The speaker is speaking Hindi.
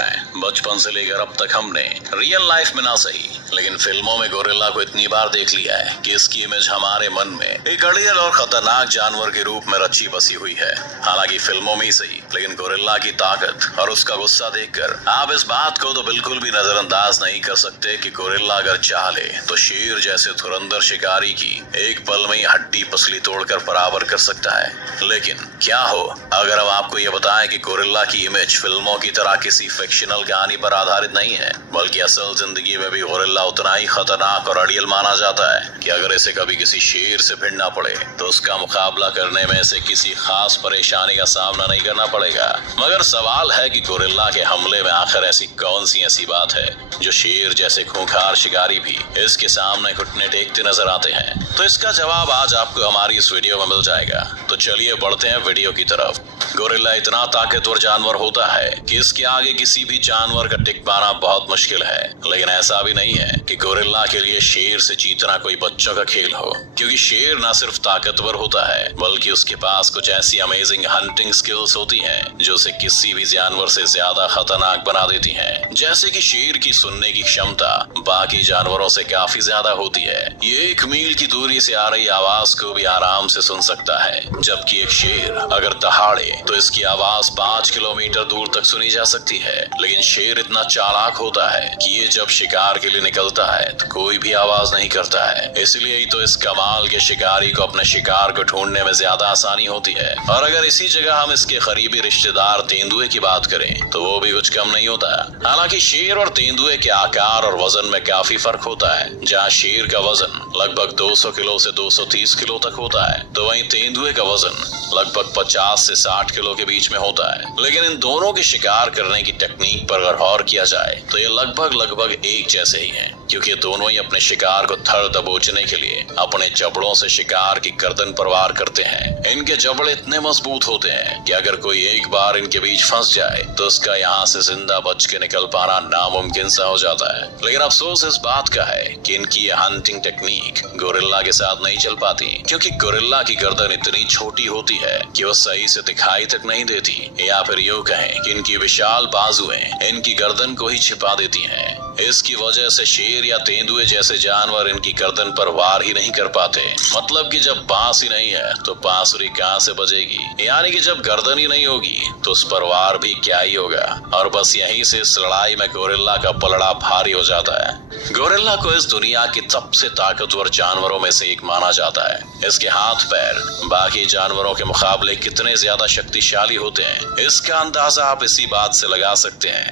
हैं। बचपन से लेकर अब तक हमने रियल लाइफ में ना सही लेकिन फिल्मों में गोरिल्ला को इतनी बार देख लिया है कि इसकी इमेज हमारे मन में एक अड़ियल और खतरनाक जानवर के रूप में रची बसी हुई है। हालांकि फिल्मों में ही सही लेकिन गोरिल्ला की ताकत और उसका गुस्सा देखकर आप इस बात को तो बिल्कुल भी नजरअंदाज नहीं कर सकते कि गोरिल्ला अगर चाह ले तो शेर जैसे धुरंधर शिकारी की एक पल में ही हड्डी पसली तोड़कर बराबर कर सकता है। लेकिन क्या हो अगर हम आपको ये बताएं कि गोरिल्ला की इमेज फिल्मों की तरह किसी फिक्शनल कहानी पर आधारित नहीं है बल्कि असल जिंदगी में भी गोरिल्ला उतना ही खतरनाक और अड़ियल माना जाता है कि अगर इसे कभी किसी शेर से भिड़ना पड़े तो उसका मुकाबला करने में इसे किसी खास परेशानी का सामना नहीं करना पड़ेगा। मगर सवाल है कि गोरिल्ला के हमले में आखिर ऐसी कौन सी ऐसी बात है जो शेर जैसे खूंखार शिकारी भी इसके सामने घुटने टेकते नजर आते हैं। तो इसका जवाब आज आपको हमारी इस वीडियो में मिल जाएगा। तो चलिए बढ़ते हैं वीडियो की तरफ। गोरिल्ला इतना ताकतवर जानवर होता है कि इसके आगे किसी भी जानवर का टिक पाना बहुत मुश्किल है। लेकिन ऐसा भी नहीं है कि गोरिल्ला के लिए शेर से जीतना कोई बच्चों का खेल हो, क्योंकि शेर न सिर्फ ताकतवर होता है बल्कि उसके पास कुछ ऐसी अमेजिंग हंटिंग स्किल्स होती हैं जो उसे किसी भी जानवर से ज्यादा खतरनाक बना देती हैं। जैसे कि शेर की सुनने की क्षमता बाकी जानवरों से काफी ज्यादा होती है। ये 1 मील की दूरी से आ रही आवाज को भी आराम से सुन सकता है, जबकि एक शेर अगर दहाड़े तो इसकी आवाज 5 किलोमीटर दूर तक सुनी जा सकती है। लेकिन शेर इतना चालाक होता है कि ये जब शिकार के लिए निकलता है तो कोई भी आवाज नहीं करता है। इसलिए ही तो इस कमाल के शिकारी को अपने शिकार को ढूंढने में ज्यादा आसानी होती है। और अगर इसी जगह हम इसके करीबी रिश्तेदार तेंदुए की बात करें तो वो भी कुछ कम नहीं होता। हालांकि शेर और तेंदुए के आकार और वजन में काफी फर्क होता है। जहाँ शेर का वजन लगभग 200 किलो से 230 किलो तक होता है तो वहीं तेंदुए का वजन लगभग 50 से 60 किलो के बीच में होता है। लेकिन इन दोनों के शिकार करने की टेक्निक पर अगर गौर किया जाए तो ये लगभग एक जैसे ही हैं, क्योंकि दोनों ही अपने शिकार को धड़ दबोचने के लिए अपने जबड़ों से शिकार की गर्दन पर वार करते हैं। इनके जबड़े इतने मजबूत होते हैं कि अगर कोई एक बार इनके बीच फंस जाए तो उसका यहाँ से जिंदा बच के निकल पाना नामुमकिन सा हो जाता है। लेकिन अफसोस इस बात का है कि इनकी ये हंटिंग टेक्निक गोरिल्ला के साथ नहीं चल पाती, क्योंकि गोरिल्ला की गर्दन इतनी छोटी होती है कि वो सही से दिखाई तक नहीं देती, या फिर यूं कहें कि इनकी विशाल बाजुएं इनकी गर्दन को ही छिपा देती हैं। इसकी वजह से शेर या तेंदुए जैसे जानवर इनकी गर्दन पर वार ही नहीं कर पाते। मतलब कि जब बांस ही नहीं है तो बांसुरी कहां से बजेगी, यानी कि जब गर्दन ही नहीं होगी तो उस पर वार भी क्या ही होगा। और बस यहीं से इस लड़ाई में गोरिल्ला का पलड़ा भारी हो जाता है। गोरिल्ला को इस दुनिया की सबसे ताकतवर जानवरों में से एक माना जाता है। इसके हाथ पैर बाकी जानवरों के मुकाबले कितने ज्यादा शक्तिशाली होते हैं इसका अंदाजा आप इसी बात से लगा सकते हैं